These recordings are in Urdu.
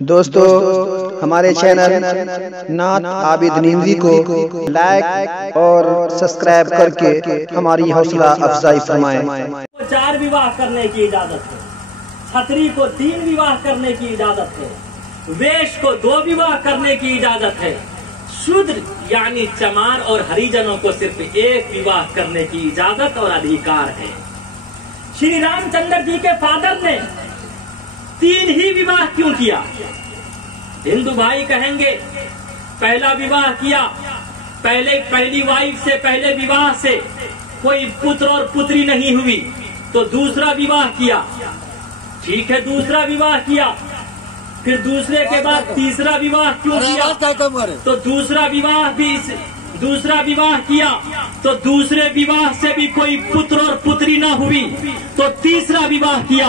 دوستو ہمارے چینل نعت عابد نیندی کو لائک اور سبسکرائب کر کے ہماری حوصلہ افزائی فرمائیں۔ 4 وواہ کرنے کی اجازت ہے، چھتری کو 3 وواہ کرنے کی اجازت ہے، ویش کو 2 وواہ کرنے کی اجازت ہے، شودر یعنی چمار اور ہریجنوں کو صرف 1 وواہ کرنے کی اجازت اور ادھیکار ہے۔ شری رام چندر جی کے فادر نے 3 ہی وواہ کیوں کیا؟ ہندو بھائی کہیں گے پہلا وواہ کیا، پہلی وائف سے پہلے وواہ سے کوئی پتر اور پتری نہیں ہوئی تو دوسرا وواہ کیا، ٹھیک ہے دوسرا وواہ کیا، پھر دوسرے کے بعد تیسرا وواہ کیوں کیا؟ تو دوسرا وواہ کیا تو دوسرے وواہ سے بھی کوئی پتر اور پتری نہ ہوئی تو تیسرا وواہ کیا،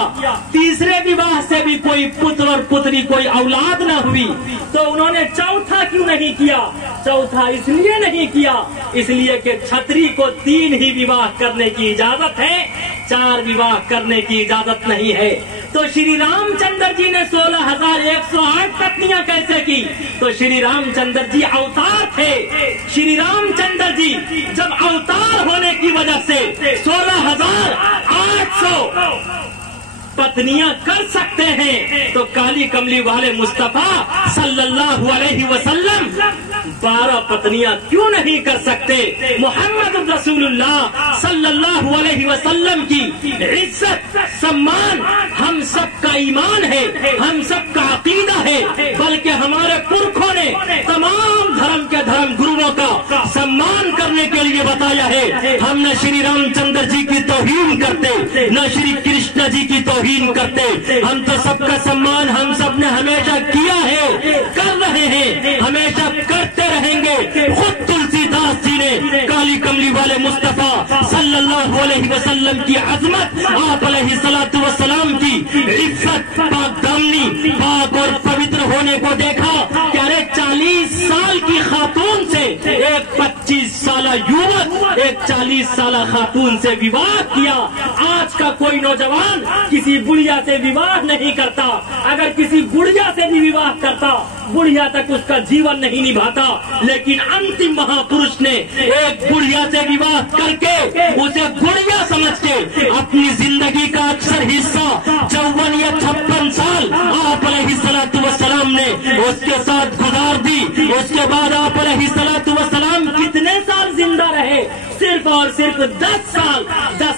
تیسرے وواہ سے بھی کوئی پتر اور پتری کوئی اولاد نہ ہوئی تو انہوں نے چوتھا کیوں نہیں کیا؟ چوتھا اس لیے نہیں کیا اس لیے کہ چھتری کو 3 ہی وواہ کرنے کی اجازت ہے، 4 وواہ کرنے کی اجازت نہیں ہے۔ تو شری رام چندر جی نے 16,108 پتنیاں کیسے کی؟ تو شری رام چندر جی اوتار تھے، شری رام چندر جی جب اوتار ہونے کی وجہ سے 16,800 پتنیاں کر سکتے ہیں تو کالی کملی والے مصطفیٰ صلی اللہ علیہ وسلم 12 پتنیاں کیوں نہیں کر سکتے؟ محمد رسول اللہ صلی اللہ علیہ وسلم کی عزت سمان ہم سب کا ایمان ہے، ہم سب کا عقیدہ ہے، بلکہ ہمارے پرکھوں نے تمام دھرم کے دھرم گروؤں کا سمان کرنے کے لیے بتایا ہے۔ ہم نہ شری رام چندر جی کی توہین کرتے نہ شری کرشن جی کی توہین کرتے، ہم تو سب کا سمان ہم سب نے ہمیشہ کیا ہے، کر رہے ہیں، ہمیشہ کرتے رہیں گے۔ خود تلسی داس جی نے کالی کملی والے مصطفیٰ صلی اللہ علیہ وسلم کی عظمت، آپ علیہ السلام کی عزت، پاک دامنی پاک اور پوتر ہونے کو دیکھا کہ ارے 40 سال کی خاتون سے ایک 25 سالہ یووک ایک 40 سالہ خاتون سے وواہ کیا۔ آج کا کوئی نوجوان کسی بڑھیا سے وواہ نہیں کرتا، اگر کسی بڑھیا سے بھی وواہ کرتا بڑھیا تک اس کا جیون نہیں نبھاتا، لیکن انتم مہا پروش نے ایک بڑھیا سے وواہ کر کے اسے بڑھیا سمجھ کے اپنی زندگی کا اکثر حصہ 54 یا 56 سال آپ علیہ السلام نے اس کے ساتھ گزار دی۔ اس کے بعد آپ علیہ السلام کتنے سال زندہ رہے؟ صرف اور صرف 10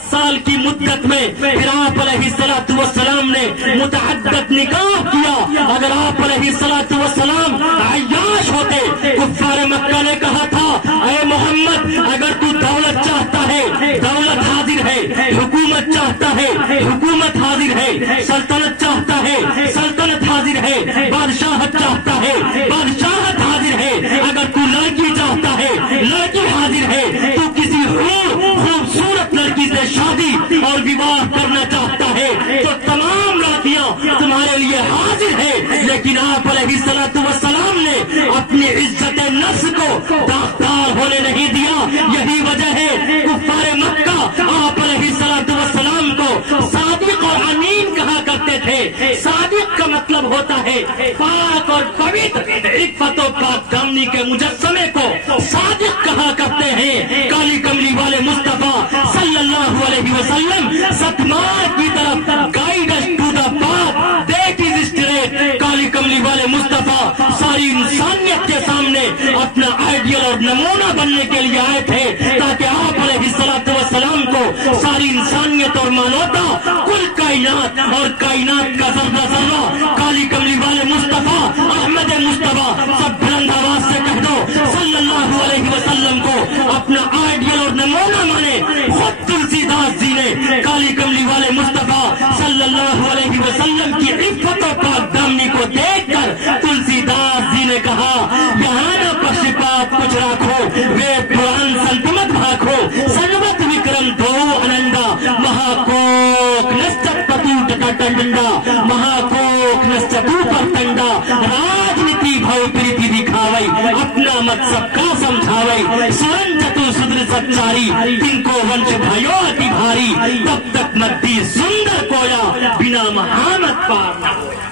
سال کی مدت میں پھر آپ علیہ السلام نے متعدد نکاح کیا۔ اگر آپ علیہ السلام عیاش ہوتے، کفار مکہ نے کہا تھا اے محمد اگر تو دولت چاہتا ہے دولت حاضر ہے، حکومت چاہتا ہے حکومت حاضر ہے، سلطنت چاہتا ہے سلطنت حاضر ہے، بادشاہت چاہتا ہے بادشاہت حاضر ہے، اگر تو لڑکی چاہتا ہے لڑکی حاضر ہے، تو کسی خوبصورت لڑکی سے شادی اور وواہ کرنا چاہتا ہے تو تمام لڑکیاں تمہارے لیے حاضر ہے، لیکن آپ علیہ السلام نے اپنی عزت نفس کو داغدار ہونے نہیں دیا۔ یہی وجہ ہے کفار مکہ آپ علیہ السلام کو صادق اور امین کہا کرتے تھے۔ صادق کا مطلب ہوتا ہے پاک اور پوتر، عفت و پاک دامنی کے مجسمے کو صادق کہا کرتے ہیں۔ کالی کملی والے مصطفیٰ صلی اللہ علیہ وسلم ستمار کی طرف guide us to the path, that is straight. کالی کملی والے مصطفیٰ ساری انسانیت کے سامنے اپنا آئیڈیل اور نمونہ بننے کے لیے آئے تھے تاکہ آپ علیہ السلام کو ساری انسانیت اور مانوتا، کل کائنات اور کائنات کا ذرہ ذرہ کالی کملی والے مصطفیٰ احمد مصطفیٰ سب بلند آواز سے کہہ دو صلی اللہ علیہ وسلم کو اپنا آئیڈیل اور نمونہ مانے۔ خود تلسی داس جی نے کالی کملی والے مصطفیٰ صلی اللہ علیہ وسلم کی عفت و پاک دامنی کو دیکھ کر تلسی داس جی نے کہا یہاں نہ پکش پاپ کچھ راکھو، وے پران سلطنت بھاکھو، سنوت وکرم دو انندا، مہاکوک نشچت پتو ٹکٹنڈا، مہاکوک نشچتو پرتنڈا، راجنیتی بھاؤ پریتی دکھاوئی، اپنا مت سب کا سمجھاوئی، سورن چتو سدر سچاری، تن کو ونش بھائیو اتی بھاری، تب تک متی سندر کویا، بنا مہامت پار نہ ہویا۔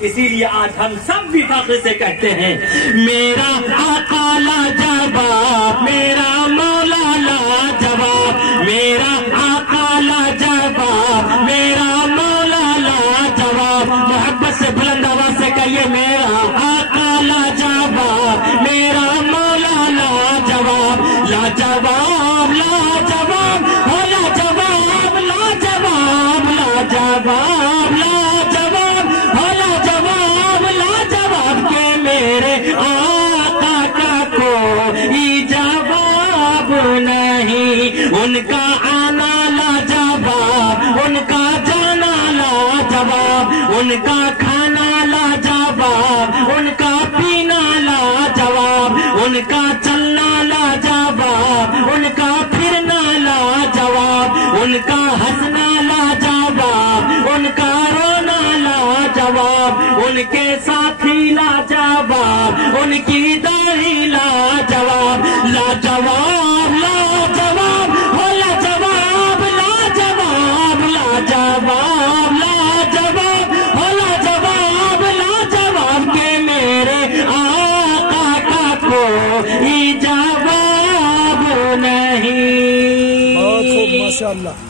اسی لیے آج ہم سب بھی فخر سے کہتے ہیں میرا آقا لاجواب، میرا مولا لاجواب، میرا آقا لاجواب، میرا مولا لاجواب۔ محبت سے بلند آواز سے کہیے میرا آقا لاجواب، میرا مولا لاجواب، لاجواب لاجواب ہو لاجواب، لاجواب لاجواب لاجواب ہو لاجواب، لاجواب کے میرے آقا کا کوئی جواب نہیں، ان کا آنا لاجواب، ان کا جانا لاجواب، ان کا کھانا لاجواب، ان کا پینا لاجواب، ان کا چلنا لاجواب، ان کا پھرنا لاجواب، ان کا ہنسنا لاجواب، ان کا رونا لاجواب، ان کے ساتھی لاجواب، ان کی داڑھی لاجواب، لاجواب لاجواب ہو لاجواب، لاجواب لاجواب لاجواب ہو لاجواب، لاجواب کے میرے آقا کا کوئی جواب نہیں۔ بہت خوب، ماشاء اللہ۔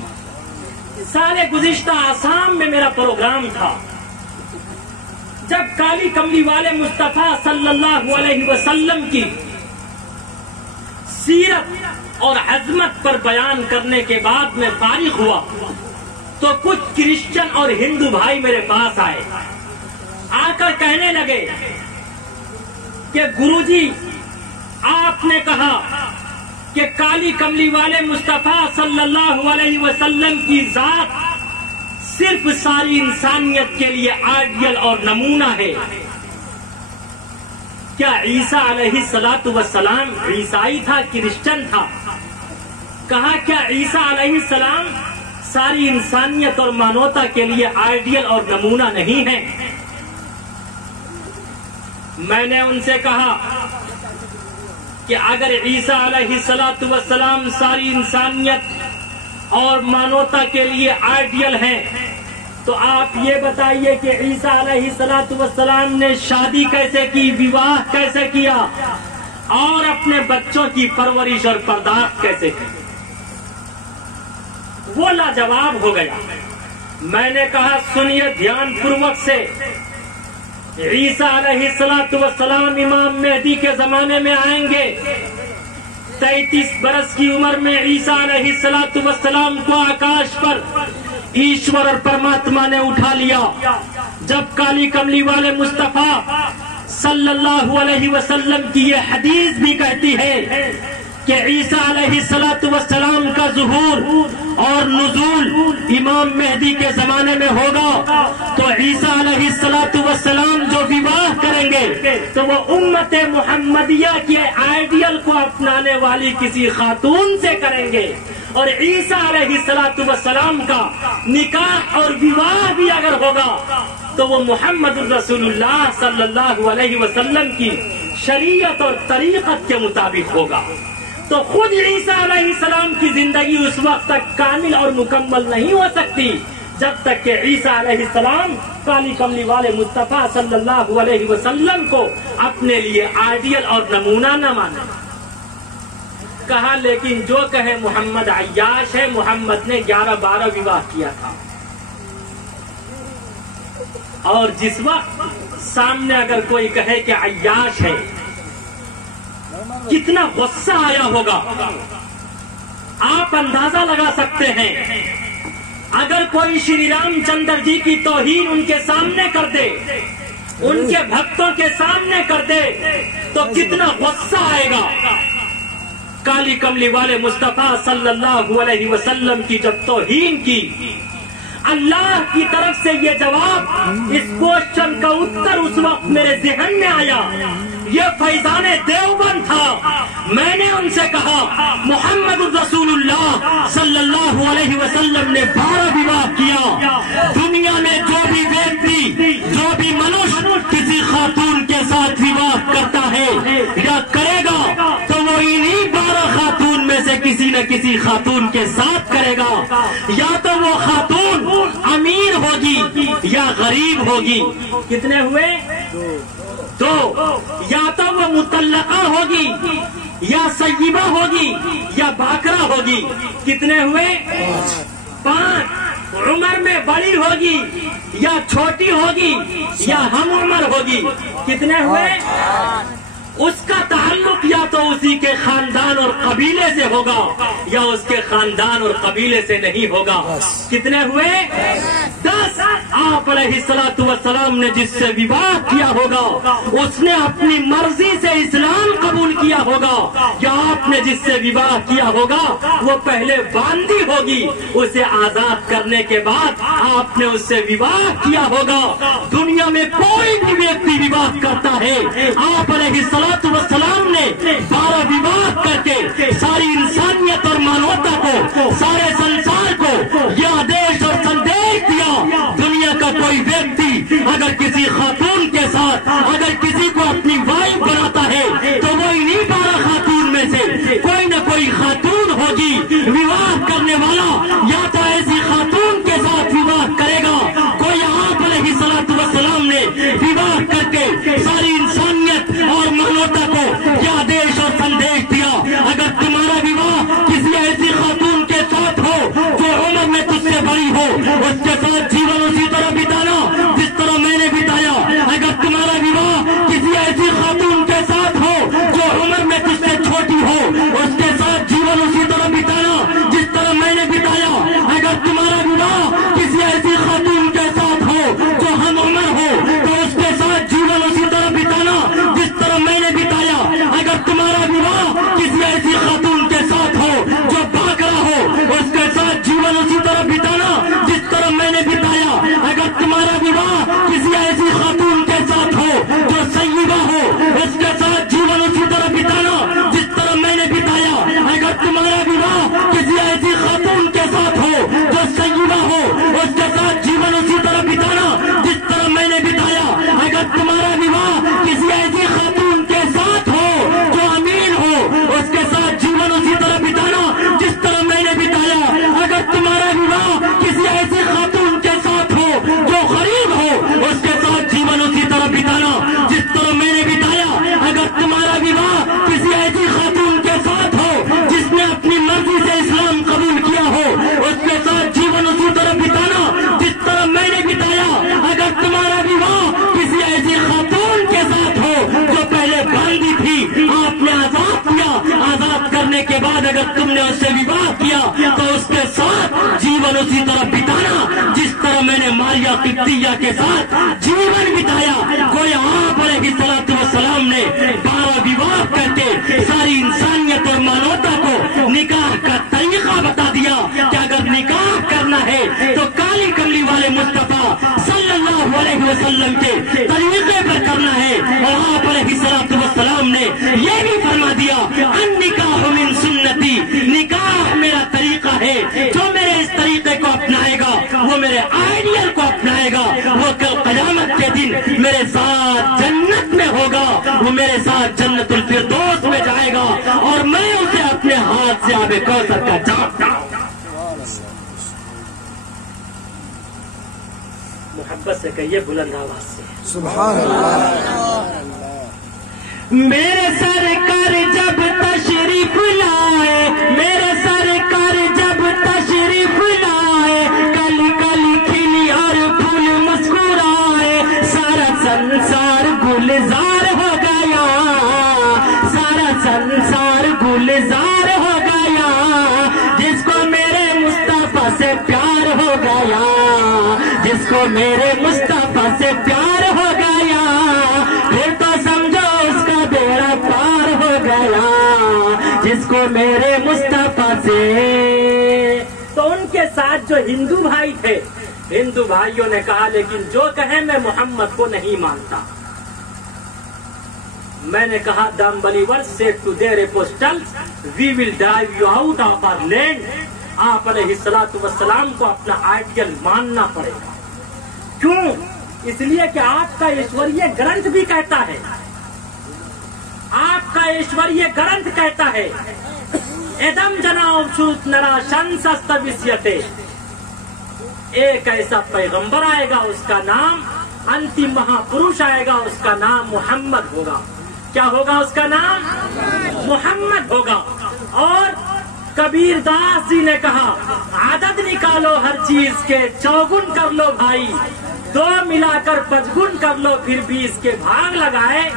سال گزشتہ آسام میں میرا پروگرام تھا، جب کالی کملی والے مصطفیٰ صلی اللہ علیہ وسلم کی سیرت اور عظمت پر بیان کرنے کے بعد میں فارغ ہوا تو کچھ کرسچن اور ہندو بھائی میرے پاس آئے، آ کر کہنے لگے کہ گروجی آپ نے کہا کہ کالی کملی والے مصطفیٰ صلی اللہ علیہ وسلم کی ذات صرف ساری انسانیت کے لیے آئیڈیل اور نمونہ ہے، کیا عیسیٰ علیہ السلام عیسائی تھا، کرسچن تھا؟ کہا کیا عیسیٰ علیہ السلام ساری انسانیت اور مانوتا کے لیے آئیڈیل اور نمونہ نہیں ہے؟ میں نے ان سے کہا کہ اگر عیسیٰ علیہ السلام ساری انسانیت اور مانوتا کے لیے آئیڈیل ہیں تو آپ یہ بتائیے کہ عیسیٰ علیہ السلام نے شادی کیسے کی، وواہ کیسے کیا، اور اپنے بچوں کی پرورش اور پرداخت کیسے کی؟ وہ لاجواب ہو گیا۔ میں نے کہا سنیے دھیان پوروک سے، عیسیٰ علیہ السلام امام مہدی کے زمانے میں آئیں گے، 33 برس کی عمر میں عیسیٰ علیہ السلام کو آکاش پر ایشور اور پرماتما نے اٹھا لیا۔ جب کالی کملی والے مصطفیٰ صلی اللہ علیہ وسلم کی یہ حدیث بھی کہتی ہے کہ عیسیٰ علیہ السلام کا ظہور اور نزول امام مہدی کے زمانے میں ہوگا، تو عیسیٰ علیہ السلام جو وواہ کریں گے تو وہ امت محمدیہ کے آئیڈیل کو اپنانے والی کسی خاتون سے کریں گے، اور عیسیٰ علیہ السلام کا نکاح اور وواہ بھی اگر ہوگا تو وہ محمد الرسول اللہ صلی اللہ علیہ وسلم کی شریعت اور طریقت کے مطابق ہوگا۔ تو خود عیسیٰ علیہ السلام کی زندگی اس وقت تک کامل اور مکمل نہیں ہو سکتی جب تک کہ عیسیٰ علیہ السلام کالی کملی والے مصطفیٰ صلی اللہ علیہ وسلم کو اپنے لیے آئیڈیل اور نمونہ نہ مانے۔ کہا لیکن جو کہے محمد عیاش ہے، محمد نے 11-12 وواہ کیا تھا، اور جس وقت سامنے اگر کوئی کہے کہ عیاش ہے کتنا غصہ آیا ہوگا آپ اندازہ لگا سکتے ہیں۔ اگر کوئی شری رام چندر جی کی توہین ان کے سامنے کر دے، ان کے بھکتوں کے سامنے کر دے تو کتنا غصہ آئے گا۔ کالی کملی والے مصطفیٰ صلی اللہ علیہ وسلم کی جب توہین کی، اللہ کی طرف سے یہ جواب، اس کوشچن کا اتر اس وقت میرے ذہن میں آیا، یہ فیضان دیوبند تھا۔ میں نے ان سے کہا محمد الرسول اللہ صلی اللہ علیہ وسلم نے 12 وواہ کیا، دنیا میں جو بھی ویکتی، جو بھی منوش کسی خاتون کے ساتھ وواہ کرتا ہے یا کرے گا تو وہ انہی 12 خاتون میں سے کسی نہ کسی خاتون کے ساتھ کرے گا، یا تو وہ خاتون امیر ہوگی یا غریب ہوگی. کتنے ہوئے؟ دو. یا تو وہ مطلقہ ہوگی یا سیبہ ہوگی یا باکرہ ہوگی. کتنے ہوئے؟ 5. عمر میں بڑی ہوگی یا چھوٹی ہوگی یا ہم عمر ہوگی. کتنے ہوئے؟ اس کا تعلق یا تو اسی کے خاندان اور قبیلے سے ہوگا یا اس کے خاندان اور قبیلے سے نہیں ہوگا. کتنے ہوئے؟ 10. آپ علیہ الصلوۃ والسلام نے جس سے وواہ کیا ہوگا اس نے اپنی مرضی سے اسلام قبول کیا ہوگا یا آپ نے جس سے وواہ کیا ہوگا وہ پہلے باندھی ہوگی, اسے آزاد کرنے کے بعد آپ نے اس سے وواہ کیا ہوگا. دنیا میں کوئی بھی ویکتی وواہ کرتا ہے, آپ علیہ السلام نے 12 وواہ کر کے ساری انسانیت اور مانوتا کو, سارے سنسار کو یہ آدیش اور سندیش دیا, دنیا کا کوئی ویکتی اگر کسی خاتون کے ساتھ اگر کسی کو اپنی وائف بناتا ہے تو وہ انہیں 12 خاتون میں سے کوئی نہ کوئی خاتون ہوگی. وواہ کرنے والا یا تو ایسی خاتون کے ساتھ وواہ کرے گا, کوئی آپ علیہ الصلوۃ والسلام نے وواہ کر کے ساری انسانیت اور مانوتا کو یہ آدیش اور سندیش دیا, اگر تمہارا وواہ کسی ایسی خاتون کے ساتھ ہو جو عمر میں تجھ سے بڑی ہو, اس کے ساتھ جیون اسی طرح بتانا جس طرح میں نے بتایا. اگر تمہارا وواہ کسی ایسی خاتون کے ساتھ ہو جو عمر میں تجھ سے چھوٹی ہو, اس کے ساتھ جیون اسی طرح بتانا جس طرح میں نے بتایا. اگر تمہارا وواہ کسی ایسی خاتون کے ساتھ ہو جو ہم عمر ہو تو اس کے ساتھ جیون اسی طرح بتانا جس طرح میں نے بتایا. اگر تمہارا وواہ کسی ایسی خاتون کے ساتھ ہو جو باکرہ ہو, اس کے ساتھ جیون اسی طرح بتانا جس طرح میں نے بتایا. اگر تمہارا وواہ کسی ایسی خاتون کے ساتھ ہو جو سیبہ ہو, اس کے ساتھ جیون اسی طرح بتانا جس طرح میں نے بتایا. اگر تمہارا وواہ کسی ایسی خاتون کے ساتھ ہو جو سیبہ ہو, اس کے ساتھ جیون اسی طرح بتانا جس طرح میں نے بتایا. اگر تمہارا وواہ کسی ایسی خاتون کے ساتھ ہو جو امین ہو, اس کے ساتھ جیون اسی طرح بتانا جس طرح میں نے بتایا. اگر تمہارا وواہ کسی ایسی خاتون کے ساتھ ہو جو غریب ہو, اس کے ساتھ جیون اسی طرح بتانا جس طرح میں نے بتایا. اگر تمہارا وواہ کسی ایسی خاتون کے ساتھ ہو جس نے اپنی مرضی سے اسلام قبول کیا ہو, اس کے ساتھ جیون اسی طرح بتانا جس طرح میں نے بتایا. اگر تمہارا وواہ کسی ایسی خاتون کے ساتھ ہو جو پہلے باندھی تھی, آپ نے آزاد کیا, آزاد کرنے کے بعد اگر تم نے اس سے وواہ کیا تو اس کے ساتھ جیون اسی طرح بتانا جس طرح میں نے ماریہ قبطیہ کے ساتھ جیون بتایا. کوئی آپ علیہ الصلوۃ والسلام نے 12 وواہ کر کے ساری انسانیت اور مانوتا کو نکاح کا طریقہ بتا دیا کہ اگر نکاح کرنا ہے تو کالی کملی والے مصطفیٰ صلی اللہ علیہ وسلم کے طریقے پر کرنا ہے. اور آپ علیہ الصلوۃ والسلام نے یہ بھی فرما دیا النکاح من سنتی, نکاح میرا طریقہ ہے, جو میرے اس طریقے کو اپنائے گا وہ میرے آئیڈیل کو اپنائے گا, وہ کل قیامت کے دن میرے ساتھ جنت میں ہوگا, وہ میرے ساتھ جنت الفردوس میں جائے گا اور میں اسے اپنے ہاتھ سے آب کوثر کا جام دوں. محبت سے کہیے, بلند آواز سے سبحان اللہ. میرے سرکار جب تشریف لائے, میرے سرکار جب تشریف لائے, کلی کلی کھلی اور پھول مسکرائے, سارا سنسار گلزار ہو گیا, سارا سنسار گلزار ہو گیا, جس کو میرے مصطفیٰ سے پیار ہو گیا, جس کو میرے مصطفیٰ سے پیار ہو گیا, پھر تو سمجھو اس کا بیڑا پار ہو گیا, جس کو میرے مصطفیٰ سے. تو ان کے ساتھ جو ہندو بھائی تھے, ہندو بھائیوں نے کہا لیکن جو کہیں میں محمد کو نہیں مانتا. میں نے کہا the unbelievers said to their apostles, we will drive you out of our land. آپ علیہ الصلوۃ والسلام کو اپنا آئیڈیل ماننا پڑے گا. کیوں؟ اس لیے کہ آپ کا ایشوریہ گرنتھ بھی کہتا ہے, آپ کا ایشوریہ گرنتھ کہتا ہے ادم جناب شوت نرا شنسست وسیتے, ایک ایسا پیغمبر آئے گا، اس کا نام انتم مہاپروش آئے گا، اس کا نام محمد ہوگا۔ کیا ہوگا؟ اس کا نام محمد ہوگا۔ اور کبیر داس جی نے کہا عدد نکالو ہر چیز کے، چوگن کر لو بھائی، 2 ملا کر 55 کر لو، پھر 20 کے بھاگ لگائے،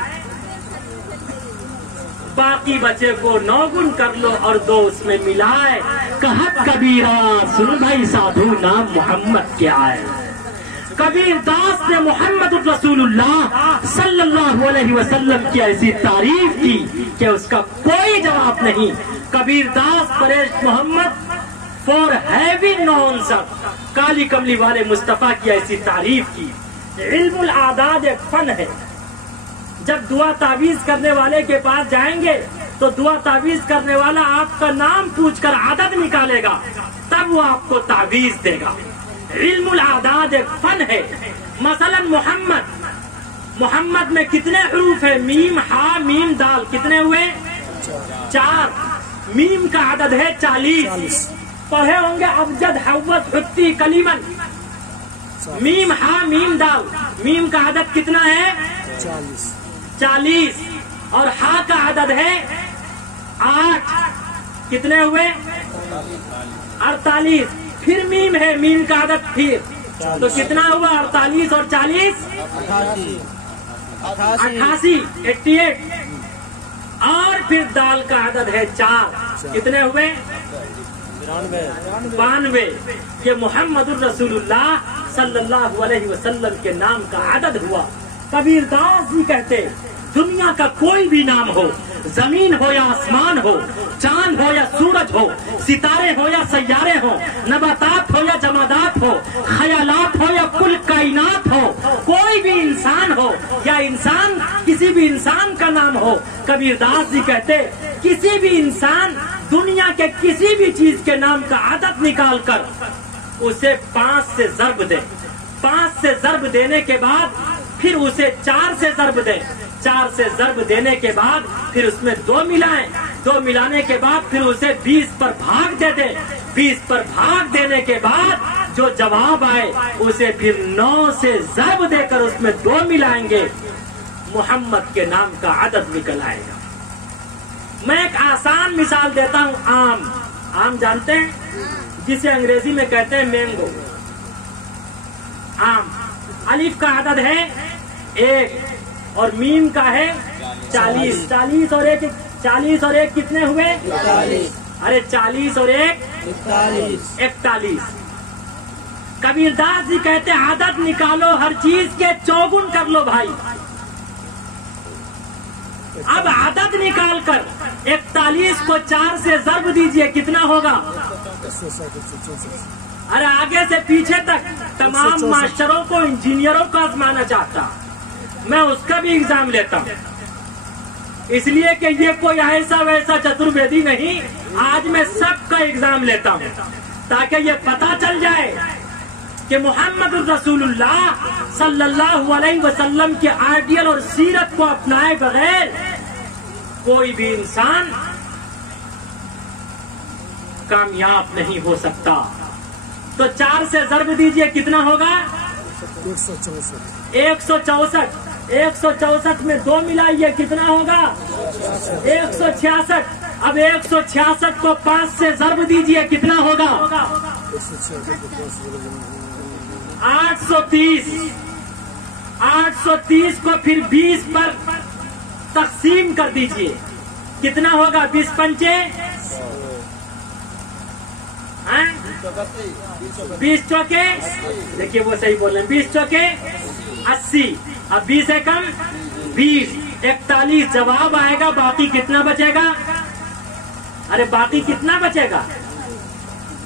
باقی بچے کو 9 گن کر لو اور 2 اس میں ملائے۔ کہت کبیرا سن بھائی سادھو نام محمد کے آئے۔ کبیر داس نے محمد رسول اللہ صلی اللہ علیہ وسلم کی ایسی تعریف کی کہ اس کا کوئی جواب نہیں۔ کبیر داس پریش محمد فور ہیونگ نون سب، کالی کملی والے مصطفیٰ کی ایسی تعریف کی۔ علم الاعداد ایک فن ہے۔ جب دعا تعویذ کرنے والے کے پاس جائیں گے تو دعا تعویذ کرنے والا آپ کا نام پوچھ کر عدد نکالے گا، تب وہ آپ کو تعویذ دے گا۔ علم الاعداد ایک فن ہے۔ مثلا محمد میں کتنے حروف ہیں؟ میم ہا میم دال، کتنے ہوئے؟ 4۔ میم کا عدد ہے 40۔ پڑھے ہوں گے ابجد حوت حتی کلیمن، میم ہا میم دال، میم کا عدد کتنا ہے؟ 40 اور ہا کا عدد ہے 8، کتنے ہوئے؟ 48۔ پھر میم ہے، میم کا عدد پھر، تو کتنا ہوا؟ 48 اور 40 88، 88۔ اور پھر دال کا عدد ہے 4، کتنے ہوئے؟ 92۔ یہ محمد الرسول اللہ صلی اللہ علیہ وسلم کے نام کا عدد ہوا۔ کبیر داس جی کہتے دنیا کا کوئی بھی نام ہو، زمین ہو یا آسمان ہو، چاند ہو یا سورج ہو، ستارے ہو یا سیارے ہو، نباتات ہو یا جمادات ہو، خیالات ہو یا کل کائنات ہو، کوئی بھی انسان ہو یا انسان کسی بھی انسان کا نام ہو، کبیر داس جی کہتے کسی بھی انسان دنیا کے کسی بھی چیز کے نام کا عدد نکال کر اسے 5 سے ضرب دے، 5 سے ضرب دینے کے بعد پھر اسے 4 سے ضرب دے، 4 سے ضرب دینے کے بعد پھر اس میں 2 ملائیں، 2 ملانے کے بعد پھر اسے 20 پر بھاگ دے دے، 20 پر بھاگ دینے کے بعد جو جواب آئے اسے پھر 9 سے ضرب دے کر اس میں 2 ملائیں گے، محمد کے نام کا عدد نکل آئے گا۔ میں ایک آسان مثال دیتا ہوں۔ آم جانتے ہیں جسے انگریزی میں کہتے ہیں مینگو، آم۔ الف کا عدد ہے 1 اور میم کا ہے 40۔ 40 اور 1 کتنے ہوئے؟ 41۔ ارے 40 اور 1 41۔ کبیر داس جی کہتے عدد نکالو ہر چیز کے، چوگن کر لو بھائی۔ اب عدد نکال کر 41 کو 4 سے ضرب دیجئے، کتنا ہوگا؟ ارے آگے سے پیچھے تک تمام ماسٹروں کو، انجینئروں کو آزمانا چاہتا، میں اس کا بھی ایگزام لیتا ہوں، اس لیے کہ یہ کوئی ایسا ویسا چترویدی نہیں، آج میں سب کا ایگزام لیتا ہوں تاکہ یہ پتا چل جائے کہ محمد الرسول اللہ صلی اللہ علیہ وسلم کے آئیڈیل اور سیرت کو اپنائے بغیر کوئی بھی انسان کامیاب نہیں ہو سکتا۔ تو 4 سے ضرب دیجئے، کتنا ہوگا؟ 164۔ 164 میں 2 ملائیے، کتنا ہوگا؟ 166۔ اب 166 کو 5 سے ضرب دیجئے، کتنا ہوگا؟ 830۔ 830 کو پھر 20 پر تقسیم کر دیجئے، کتنا ہوگا؟ 20 پنچے 20 چوکے، دیکھیے وہ صحیح بول رہے ہیں، 20 چوکے 80۔ اب 20 ہے کم 20، 41 جواب آئے گا، باقی کتنا بچے گا؟ ارے باقی کتنا بچے گا؟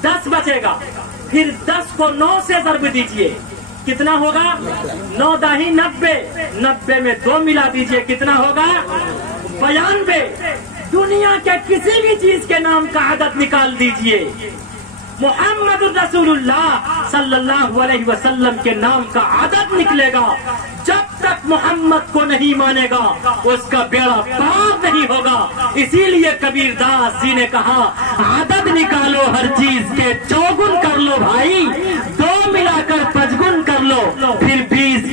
10 بچے گا۔ پھر 10 کو 9 سے ضرب دیجئے، کتنا ہوگا؟ 9 داہی 90۔ 90 میں 2 ملا دیجئے، کتنا ہوگا؟ 92۔ دنیا کے کسی بھی چیز کے نام کا عدد نکال دیجئے، محمد الرسول اللہ صلی اللہ علیہ وسلم کے نام کا عدد نکلے گا۔ جب تک محمد کو نہیں مانے گا اس کا بیڑا پار نہیں ہوگا۔ اسی لیے کبیر داس جی نے کہا عدد نکالو ہر چیز کے، چوگن کر لو بھائی، 2 ملا